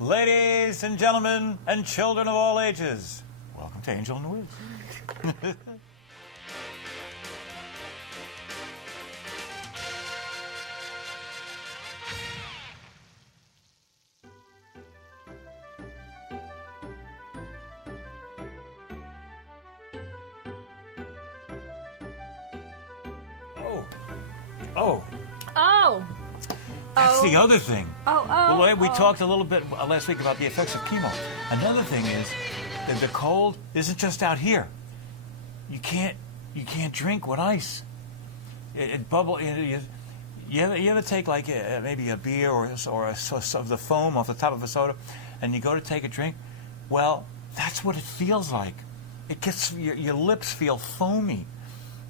Ladies and gentlemen and children of all ages, welcome to Angel and the Wiz. Oh. That's the other thing. We Oh. talked a little bit last week about the effects of chemo. Another thing is that the cold isn't just out here. You can't drink with ice. It bubble. You ever take like maybe a beer or the foam off the top of a soda, and you go to take a drink? Well, that's what it feels like. It gets your lips feel foamy,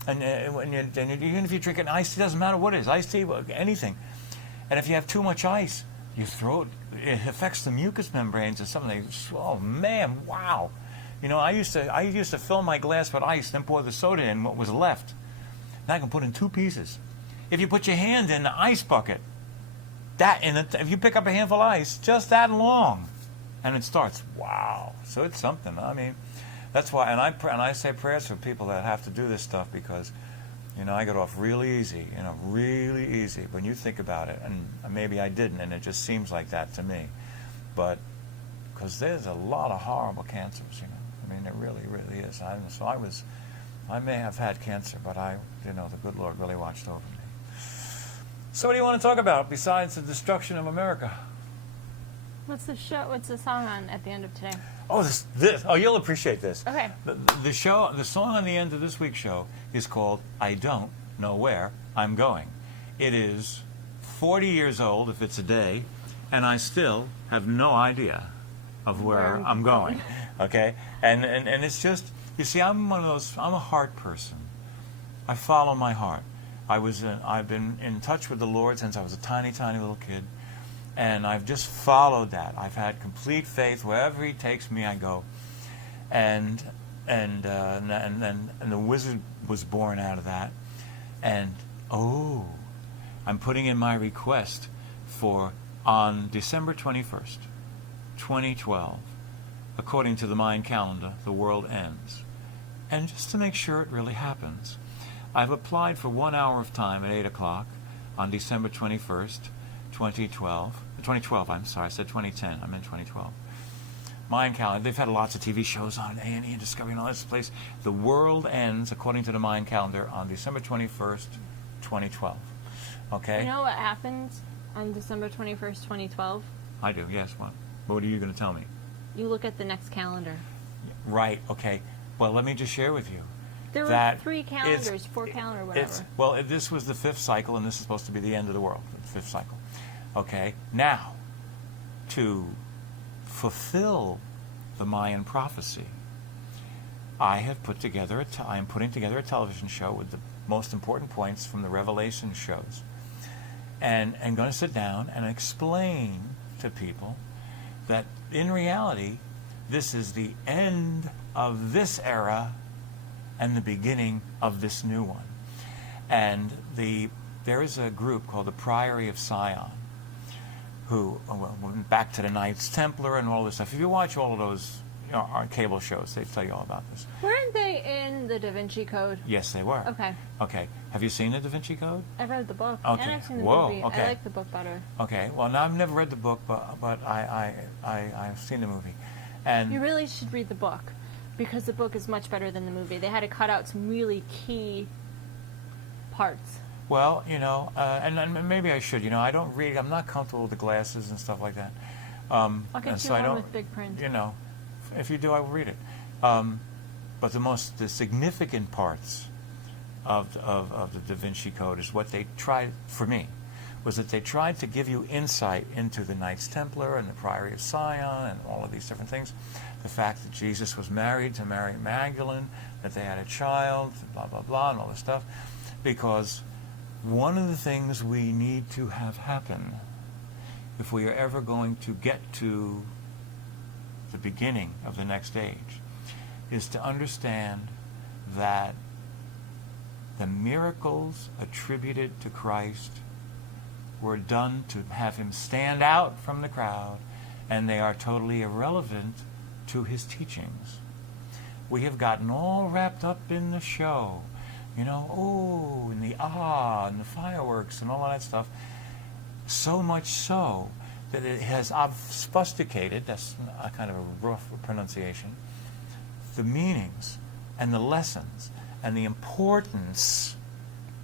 and even if you drink an iced tea, it doesn't matter what it is, iced tea, anything. And if you have too much ice, your throat, it affects the mucous membranes or something. Oh man, wow! You know, I used to fill my glass with ice, then pour the soda in what was left. Now I can put in 2 pieces. If you put your hand in the ice bucket, if you pick up a handful of ice, just that long, and it starts. Wow! So it's something. I mean, that's why. And I say prayers for people that have to do this stuff because, you know, I got off really easy. You know, really easy. When you think about it, and maybe I didn't, and it just seems like that to me, but because there's a lot of horrible cancers. You know, I mean, it really, really is. I may have had cancer, but the good Lord really watched over me. So what do you want to talk about besides the destruction of America? What's the song on at the end of today? Oh, this. Oh, you'll appreciate this. Okay. The song on the end of this week's show is called "I Don't Know Where I'm Going." It is 40 years old, if it's a day, and I still have no idea of where I'm going. Okay, and it's just, you see, I'm a heart person. I follow my heart. I've been in touch with the Lord since I was a tiny, tiny little kid, and I've just followed that. I've had complete faith. Wherever He takes me, I go. And the wizard was born out of that. And I'm putting in my request for on December 21st, 2012, according to the Mayan calendar, the world ends. And just to make sure it really happens, I've applied for 1 hour of time at 8 o'clock on December 21st, 2012. 2012, I'm sorry, I said 2010. I meant 2012. Mayan calendar, they've had lots of TV shows on A&E and Discovery and all this place. The world ends, according to the Mayan calendar, on December 21st, 2012. Okay? You know what happens on December 21st, 2012? I do, yes. What are you going to tell me? You look at the next calendar. Right, okay. Well, let me just share with you. There were 3 calendars, 4 calendar, whatever. This was the 5th cycle, and this is supposed to be the end of the world, the 5th cycle. Okay? Now, to fulfill the Mayan prophecy, I'm putting together a television show with the most important points from the Revelation shows, and I'm going to sit down and explain to people that in reality, this is the end of this era and the beginning of this new one. And there is a group called the Priory of Sion, who went back to the Knights Templar and all this stuff. If you watch all of those our cable shows, they tell you all about this. Weren't they in the Da Vinci Code? Yes, they were. Okay. Okay. Have you seen the Da Vinci Code? I've read the book, okay. and I've seen the Whoa, movie. okay. I like the book better. Okay. Well, now I've never read the book, but I've seen the movie. And you really should read the book, because the book is much better than the movie. They had to cut out some really key parts. Well, and maybe I should. I don't read. I'm not comfortable with the glasses and stuff like that. I'll get you one with big print. If you do, I will read it. But the significant parts of the Da Vinci Code is what they tried for me, was that they tried to give you insight into the Knights Templar and the Priory of Sion and all of these different things. The fact that Jesus was married to Mary Magdalene, that they had a child, blah, blah, blah, and all this stuff. Because one of the things we need to have happen if we are ever going to get to the beginning of the next age is to understand that the miracles attributed to Christ were done to have him stand out from the crowd and they are totally irrelevant to his teachings. We have gotten all wrapped up in the show, and the and the fireworks and all of that stuff, so much so that it has obfuscated, that's a kind of a rough pronunciation, the meanings and the lessons and the importance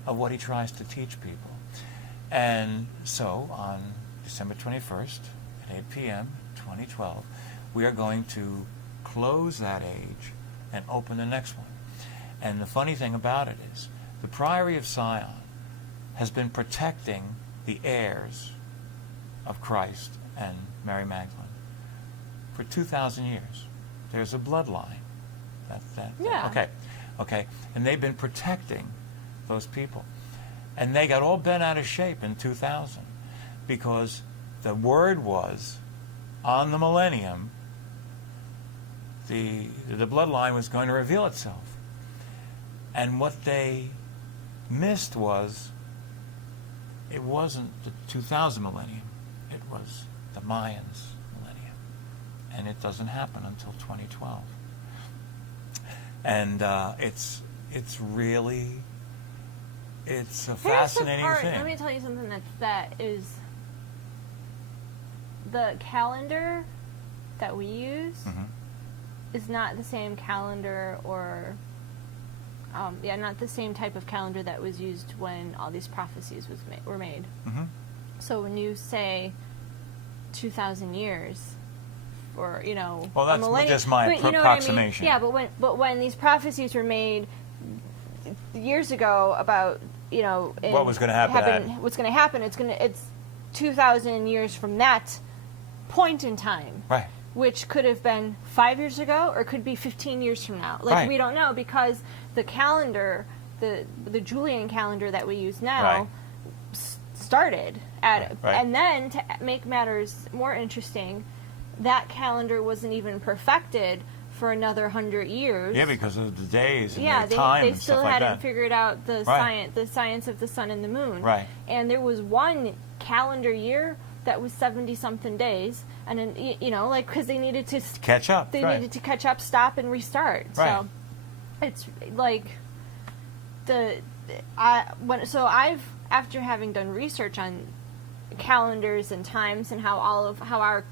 of what he tries to teach people. And so on December 21st at 8 p.m., 2012, we are going to close that age and open the next one. And the funny thing about it is, the Priory of Sion has been protecting the heirs of Christ and Mary Magdalene for 2,000 years. There's a bloodline. Yeah. Okay. And they've been protecting those people. And they got all bent out of shape in 2000 because the word was, on the millennium, the bloodline was going to reveal itself. And what they missed was, it wasn't the 2000 millennium, it was the Mayans millennium. And it doesn't happen until 2012. And it's a fascinating thing. Let me tell you something that is the calendar that we use is not the same calendar or not the same type of calendar that was used when all these prophecies were made. So when you say 2,000 years, or well, that's a millennium, just my approximation. I mean? Yeah, but when these prophecies were made years ago about what was going to happen, what's going to happen, it's 2,000 years from that point in time, right? Which could have been 5 years ago, or could be 15 years from now. Like, right. We don't know, because the calendar, the Julian calendar that we use now, started at, and then to make matters more interesting, that calendar wasn't even perfected for another 100 years. Yeah, because of the days and the they time and still stuff like hadn't that. figured out the science of the sun and the moon. Right. And there was one calendar year that was 70-something days, and then because they needed to catch up. They needed to catch up, stop, and restart. Right. So it's like I've, after having done research on calendars and times and how our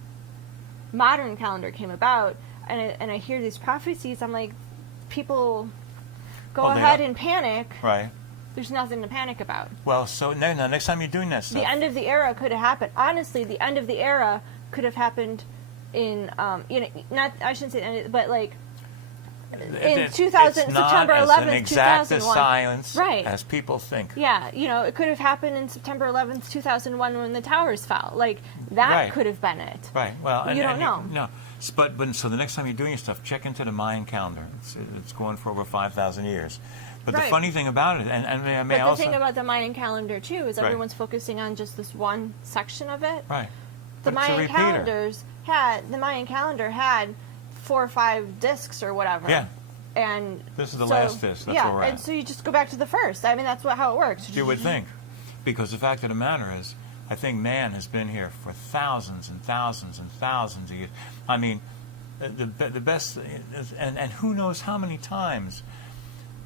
modern calendar came about, and I hear these prophecies, I'm like, people go ahead and panic. Right. There's nothing to panic about. Well, so no, next time you're doing that stuff, the end of the era could have happened. Honestly, the end of the era could have happened in not, I shouldn't say end, but like in 2000, September 11th, 2001. It's not as an exact science as people think. Yeah, it could have happened in September 11th, 2001, when the towers fell. Like, that could have been it. Right. Well, you don't know. No. But so the next time you're doing your stuff, check into the Mayan calendar. It's going for over 5,000 years. But the funny thing about it, and the thing about the Mayan calendar too, is everyone's focusing on just this one section of it. Right. The Mayan calendar had 4 or 5 discs or whatever. Yeah. And this is the last disc. That's where we're at. And so you just go back to the first. I mean, that's how it works. You would think, because the fact of the matter is, I think man has been here for thousands and thousands and thousands of years. I mean, the best, and who knows how many times.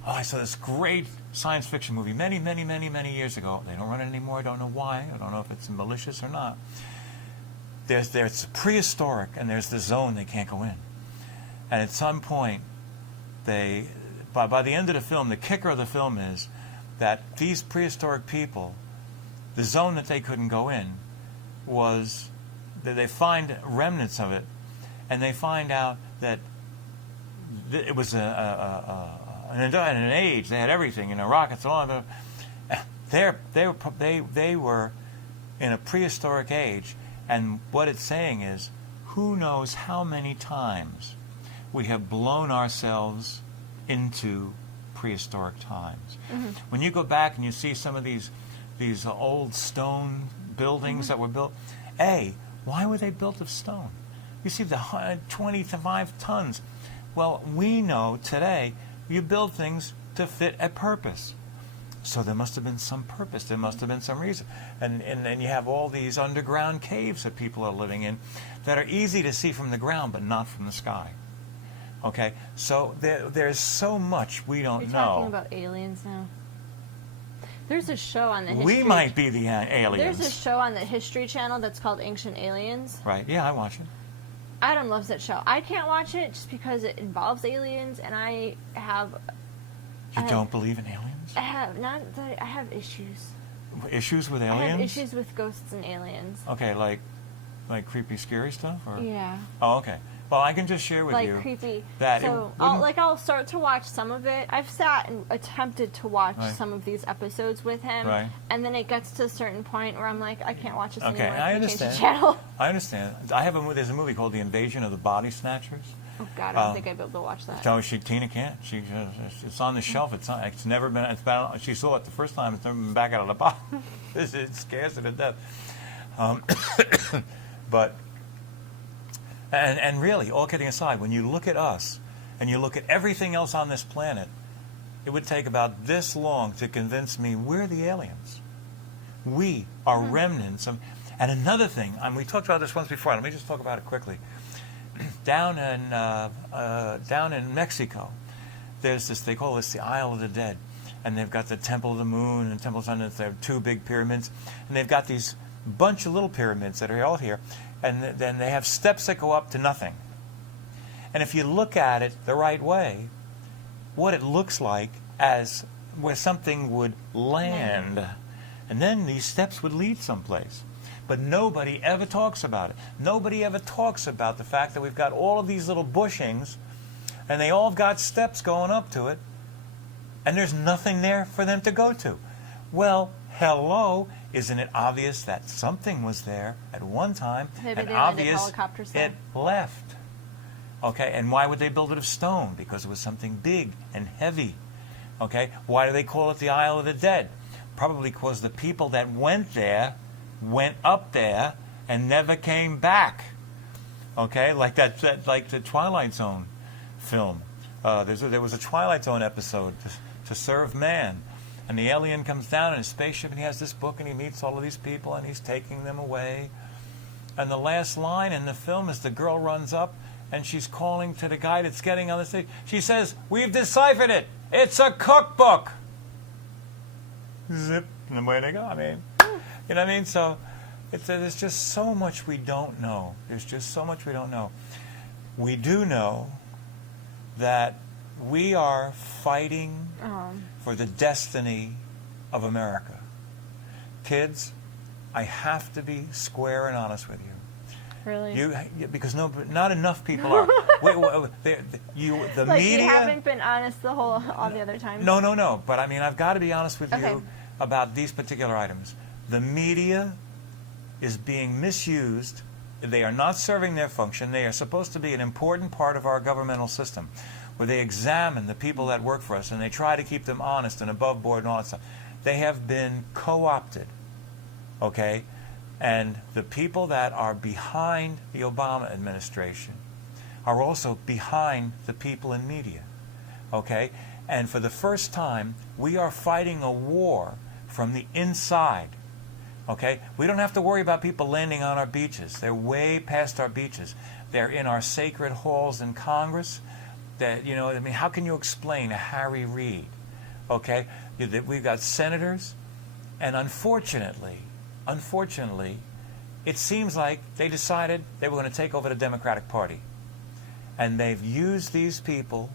Oh, I saw this great science fiction movie many, many, many, many years ago. They don't run it anymore. I don't know why. I don't know if it's malicious or not. It's prehistoric, and there's the zone they can't go in. And at some point, by the end of the film, the kicker of the film is that these prehistoric people, the zone that they couldn't go in was that they find remnants of it, and they find out that it was an age. They had everything, rockets, all of it. They were in a prehistoric age, and what it's saying is, who knows how many times we have blown ourselves into prehistoric times. When you go back and you see some of these old stone buildings that were built, why were they built of stone? You see the 25 tons. Well, we know today you build things to fit a purpose. So there must have been some purpose. There must have been some reason. And you have all these underground caves that people are living in that are easy to see from the ground but not from the sky. Okay? So there's so much we don't know. You're talking about aliens now? There's a show on the History... We might be the aliens. There's a show on the History Channel that's called Ancient Aliens. Right. Yeah, I watch it. Adam loves that show. I can't watch it just because it involves aliens, and I don't believe in aliens? I have issues. Issues with aliens? I have issues with ghosts and aliens. Okay, like creepy, scary stuff? Or? Yeah. Oh, okay. Well, I can just share with you. Like creepy. That so I'll start to watch some of it. I've sat and attempted to watch some of these episodes with him, and then it gets to a certain point where I'm like, I can't watch this anymore. I understand. Change the channel. I understand. There's a movie called The Invasion of the Body Snatchers. Oh God, I don't think I'd be able to watch that. No, Tina can't. It's on the shelf. It's never been. She saw it the first time. It's never been back out of the box. It scares her to death. But. And really, all kidding aside, when you look at us and you look at everything else on this planet, it would take about this long to convince me we're the aliens. We are remnants of... And another thing, we talked about this once before. Let me just talk about it quickly. Down in Mexico, there's this, they call this the Isle of the Dead. And they've got the Temple of the Moon and Temple of the Sun. They have two big pyramids. And they've got these bunch of little pyramids that are all here. And then they have steps that go up to nothing. And if you look at it the right way, what it looks like as where something would land. And then these steps would lead someplace. But nobody ever talks about it. Nobody ever talks about the fact that we've got all of these little bushings, and they all got steps going up to it, and there's nothing there for them to go to. Well, hello. Isn't it obvious that something was there at one time, and obvious it left? Okay, and why would they build it of stone? Because it was something big and heavy. Okay, why do they call it the Isle of the Dead? Probably because the people that went there went up there and never came back. Okay, like like the Twilight Zone film. There was a Twilight Zone episode, to Serve Man. And the alien comes down in his spaceship, and he has this book, and he meets all of these people, and he's taking them away. And the last line in the film is the girl runs up, and she's calling to the guy that's getting on the stage. She says, "We've deciphered it. It's a cookbook." Zip, and away they go. I mean, you know what I mean? So there's just so much we don't know. There's just so much we don't know. We do know that we are fighting for the destiny of America. Mean, I have to be square and honest with you. Really? Because not enough people are. The like media. You haven't been honest all the other time. No. But I mean, I've got to be honest with you about these particular items. The media is being misused. They are not serving their function. They are supposed to be an important part of our governmental system, where they examine the people that work for us and they try to keep them honest and above board and all that stuff. They have been co-opted, okay? And the people that are behind the Obama administration are also behind the people in media, okay? And for the first time, we are fighting a war from the inside, okay? We don't have to worry about people landing on our beaches. They're way past our beaches. They're in our sacred halls in Congress. That, you know, I mean, how can you explain a Harry Reid? Okay? We've got senators, and unfortunately, it seems like they decided they were going to take over the Democratic Party. And they've used these people,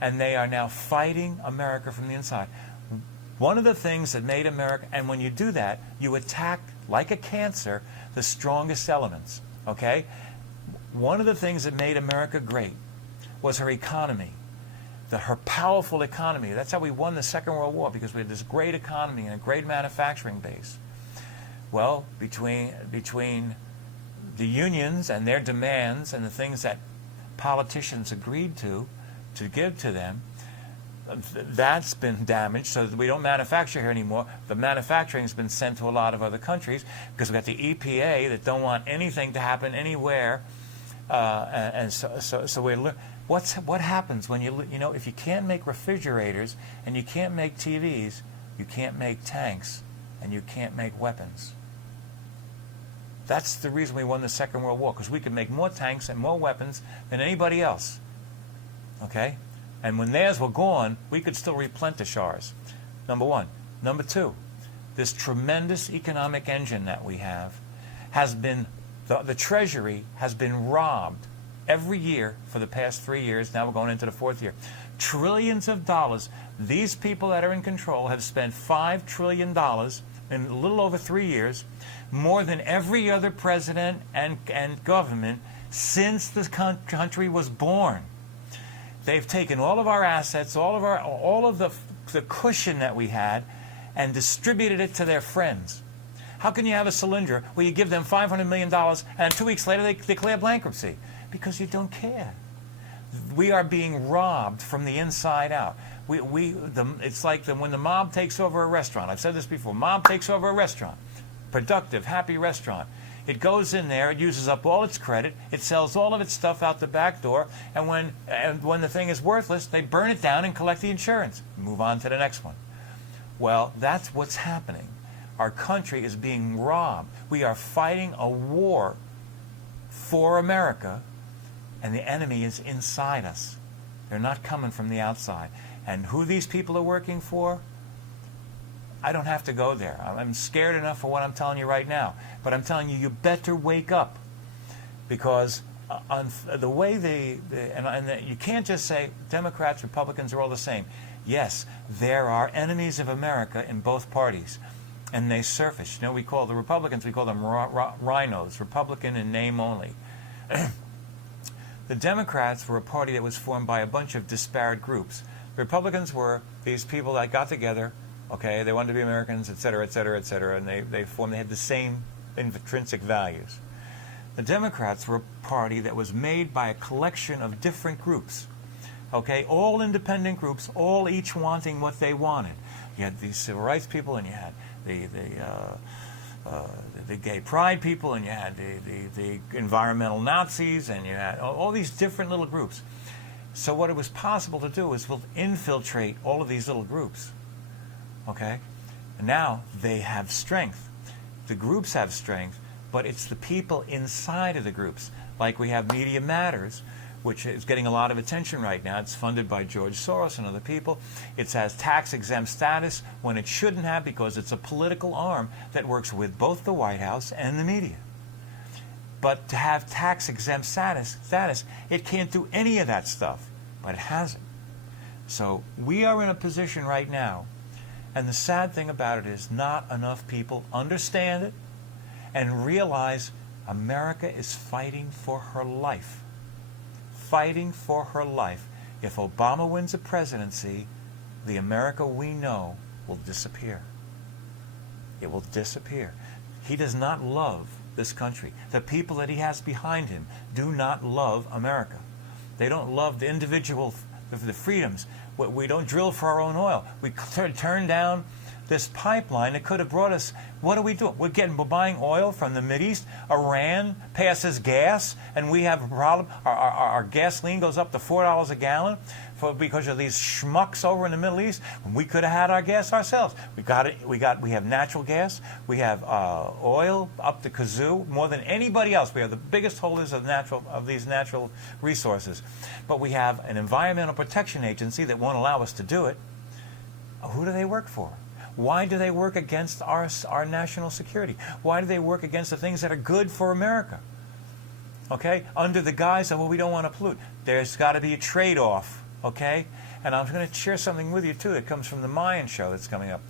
and they are now fighting America from the inside. One of the things that made America, and when you do that, you attack, like a cancer, the strongest elements. Okay? One of the things that made America great was her economy, her powerful economy. That's how we won the Second World War, because we had this great economy and a great manufacturing base. Well, between the unions and their demands and the things that politicians agreed to give to them, that's been damaged so that we don't manufacture here anymore. The manufacturing has been sent to a lot of other countries because we've got the EPA that don't want anything to happen anywhere. And so we're... What happens when if you can't make refrigerators and you can't make TVs, You can't make tanks, and you can't make weapons. That's the reason we won the Second World War, because we could make more tanks and more weapons than anybody else. Okay? And when theirs were gone, we could still replenish ours. Number one. Number two, this tremendous economic engine that we have has been, the Treasury has been robbed every year for the past 3 years. Now we're going into the fourth year. Trillions of dollars. These people that are in control have spent $5 trillion in a little over 3 years, more than every other president and government since this country was born. They've taken all of our assets, all of the cushion that we had, and distributed it to their friends. How can you have a cylinder where you give them $500 million and 2 weeks later they declare bankruptcy? Because you don't care. We are being robbed from the inside out. It's like when the mob takes over a restaurant. I've said this before. Mob takes over a restaurant. Productive, happy restaurant. It goes in there, it uses up all its credit, it sells all of its stuff out the back door, and when the thing is worthless, they burn it down and collect the insurance. Move on to the next one. Well, that's what's happening. Our country is being robbed. We are fighting a war for America, and the enemy is inside us. They're not coming from the outside. And who these people are working for, I don't have to go there. I'm scared enough for what I'm telling you right now. But I'm telling you, you better wake up. Because on the way you can't just say Democrats, Republicans are all the same. Yes, there are enemies of America in both parties. And they surface. You know, we call the Republicans, we call them rhinos, Republican in name only. The Democrats were a party that was formed by a bunch of disparate groups. The Republicans were these people that got together, okay, they wanted to be Americans, et cetera, and they had the same intrinsic values. The Democrats were a party that was made by a collection of different groups, okay, all independent groups, all each wanting what they wanted. You had these civil rights people, and you had the gay pride people, and you had the environmental Nazis, and you had all these different little groups. So what it was possible to do is infiltrate all of these little groups. Okay? And now they have strength. The groups have strength, but it's the people inside of the groups. Like we have Media Matters, which is getting a lot of attention right now. It's funded by George Soros and other people. It has tax-exempt status when it shouldn't have, because it's a political arm that works with both the White House and the media. But to have tax-exempt status, it can't do any of that stuff. But it hasn't. So we are in a position right now, and the sad thing about it is not enough people understand it and realize America is fighting for her life. Fighting for her life. If Obama wins the presidency, the America we know will disappear. It will disappear. He does not love this country. The people that he has behind him do not love America. They don't love the individual, the freedoms. We don't drill for our own oil. We turn down this pipeline that could have brought us. What are we doing? We're buying oil from the Mideast. Iran passes gas, and we have a problem. Our gasoline goes up to $4 a gallon because of these schmucks over in the Middle East. We could have had our gas ourselves. We have natural gas. We have oil up the kazoo more than anybody else. We are the biggest holders of these natural resources. But we have an environmental protection agency that won't allow us to do it. Who do they work for? Why do they work against our national security? Why do they work against the things that are good for America? Okay? Under the guise of, well, we don't want to pollute. There's got to be a trade-off. Okay? And I'm going to share something with you, too, that comes from the Mayan show that's coming up.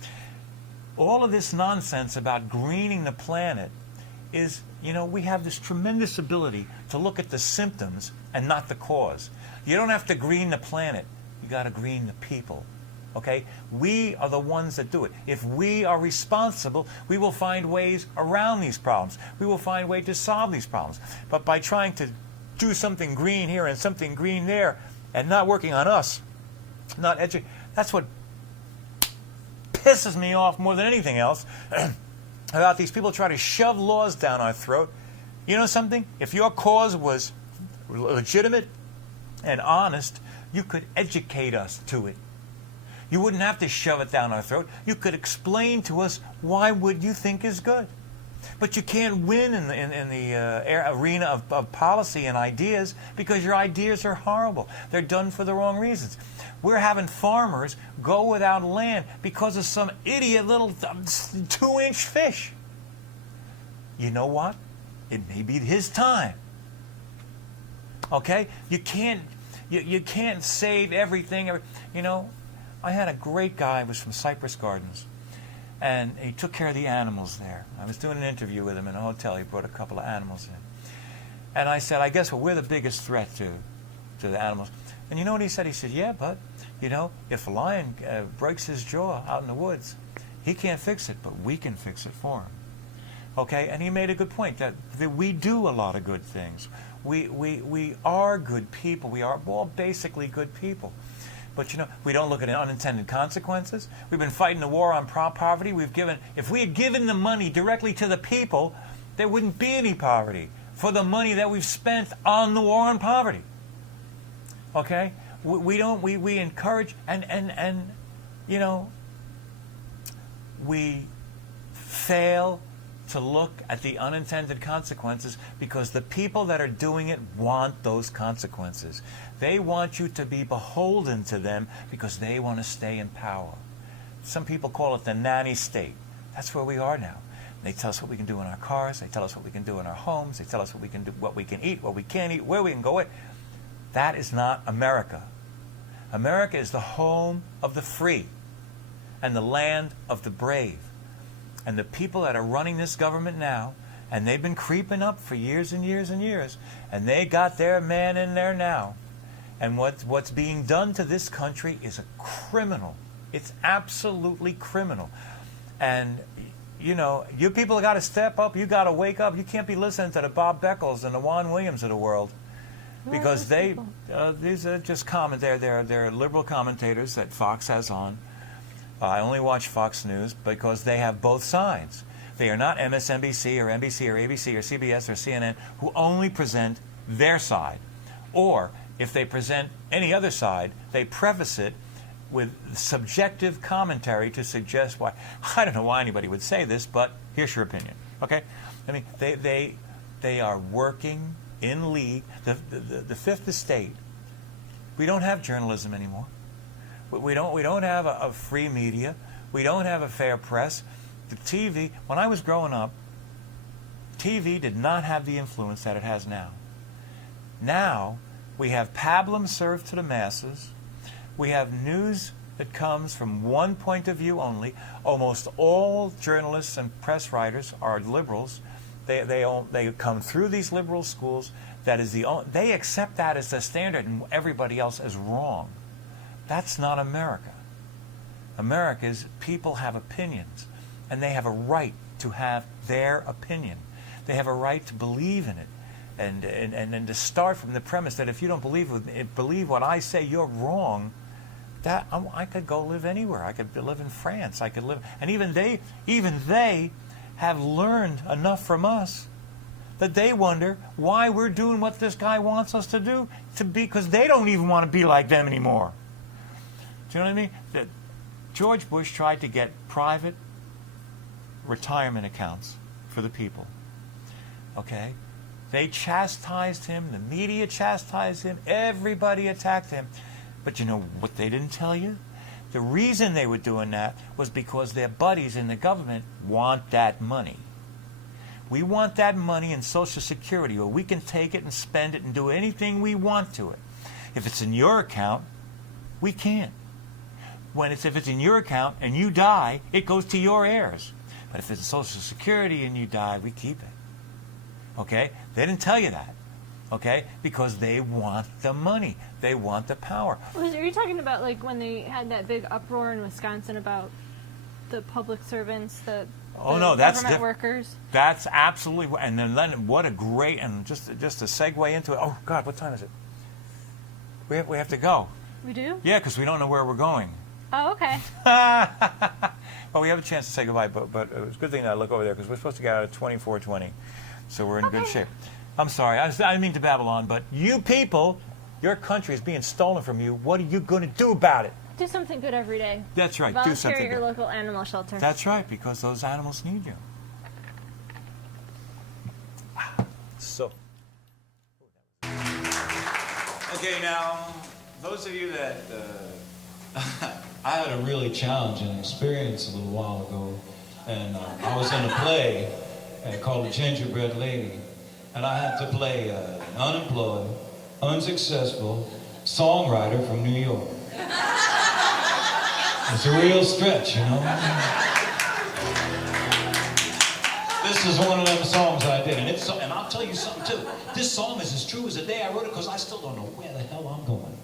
All of this nonsense about greening the planet is, we have this tremendous ability to look at the symptoms and not the cause. You don't have to green the planet. You got to green the people. Okay? We are the ones that do it. If we are responsible, we will find ways around these problems. We will find ways to solve these problems. But by trying to do something green here and something green there and not working on us, that's what pisses me off more than anything else about these people trying to shove laws down our throat. You know something? If your cause was legitimate and honest, you could educate us to it. You wouldn't have to shove it down our throat. You could explain to us why what you think is good. But you can't win in the arena of policy and ideas because your ideas are horrible. They're done for the wrong reasons. We're having farmers go without land because of some idiot little 2-inch fish. You know what? It may be his time. Okay? You can't save everything. You know, I had a great guy who was from Cypress Gardens, and he took care of the animals there. I was doing an interview with him in a hotel. He brought a couple of animals in. And I said, I guess we're the biggest threat to the animals. And you know what he said? He said, yeah, but, you know, if a lion breaks his jaw out in the woods, he can't fix it, but we can fix it for him. Okay? And he made a good point that we do a lot of good things. We are good people. We are all basically good people. But, you know, we don't look at unintended consequences. We've been fighting the war on poverty. If we had given the money directly to the people, there wouldn't be any poverty for the money that we've spent on the war on poverty. Okay? We encourage and you know, we fail to look at the unintended consequences because the people that are doing it want those consequences. They want you to be beholden to them because they want to stay in power. Some people call it the nanny state. That's where we are now. They tell us what we can do in our cars. They tell us what we can do in our homes. They tell us what we can do, what we can eat, what we can't eat, where we can go. That is not America. America is the home of the free and the land of the brave. And the people that are running this government now, and they've been creeping up for years and years and years, and they got their man in there now. And what's being done to this country is a criminal. It's absolutely criminal. And, you know, you people have got to step up. You got to wake up. You can't be listening to the Bob Beckles and the Juan Williams of the world. Because these are just they're liberal commentators that Fox has on. I only watch Fox News because they have both sides. They are not MSNBC or NBC or ABC or CBS or CNN who only present their side. Or if they present any other side, they preface it with subjective commentary to suggest why. I don't know why anybody would say this, but here's your opinion. Okay? I mean, they are working in league. The Fifth Estate. We don't have journalism anymore. We don't have a free media. We don't have a fair press. The TV, when I was growing up, TV did not have the influence that it has now. Now, we have pablum served to the masses. We have news that comes from one point of view only. Almost all journalists and press writers are liberals. They come through these liberal schools. They accept that as the standard, and everybody else is wrong. That's not America. America is people have opinions, and they have a right to have their opinion. They have a right to believe in it, and to start from the premise that if you don't believe what I say, you're wrong. That I could go live anywhere. I could live in France. I could live, and even they have learned enough from us that they wonder why we're doing what this guy wants us to do, because they don't even want to be like them anymore. Do you know what I mean? That George Bush tried to get private retirement accounts for the people. Okay? They chastised him. The media chastised him. Everybody attacked him. But you know what they didn't tell you? The reason they were doing that was because their buddies in the government want that money. We want that money in Social Security, or we can take it and spend it and do anything we want to it. If it's in your account, we can't. If it's in your account and you die, it goes to your heirs. But if it's in Social Security and you die, we keep it. Okay? They didn't tell you that. Okay? Because they want the money. They want the power. Are you talking about like when they had that big uproar in Wisconsin about the public servants, government workers? That's absolutely. And then what a great, and just to segue into it. Oh God, what time is it? We have to go. We do? Yeah, because we don't know where we're going. Oh, okay. Well, we have a chance to say goodbye, but it was a good thing that I look over there because we're supposed to get out at 24:20, so we're in good shape. I'm sorry, I didn't mean to babble on, but you people, your country is being stolen from you. What are you going to do about it? Do something good every day. That's right. Volunteer Do something at your good. local animal shelter. That's right, because those animals need you. So. Okay, now, those of you that... I had a really challenging experience a little while ago, and I was in a play called The Gingerbread Lady, and I had to play an unemployed, unsuccessful songwriter from New York. It's a real stretch, you know? This is one of them songs I did, and I'll tell you something too. This song is as true as the day I wrote it, because I still don't know where the hell I'm going.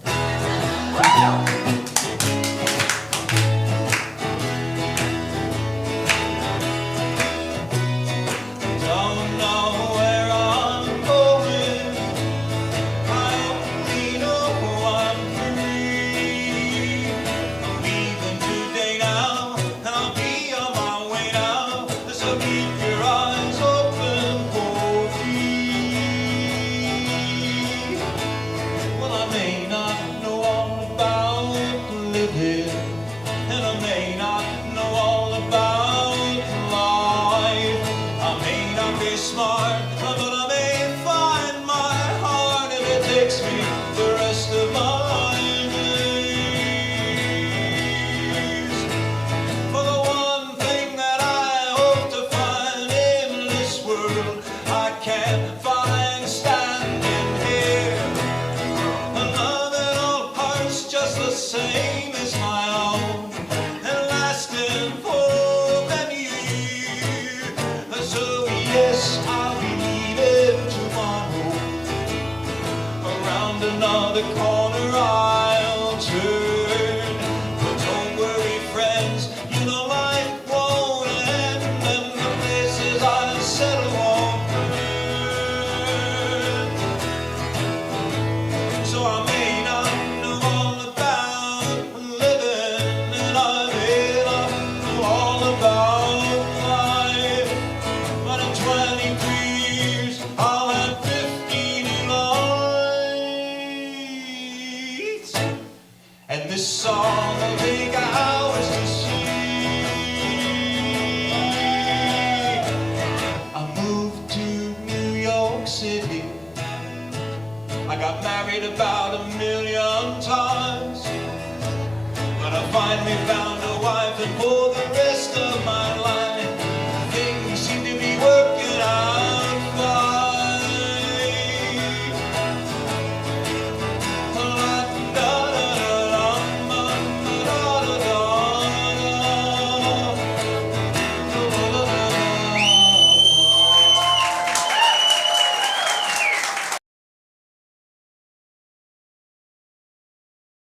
Another corner I'll turn, but don't worry friends, you know life won't end, and the places I settle won't burn. So I may not know all about living, and I may not know all about life, but in 23 years I'll have 50 new lives. And this song will take hours to sing. I moved to New York City. I got married about 1,000,000 times, but I finally found a wife, and for the rest of my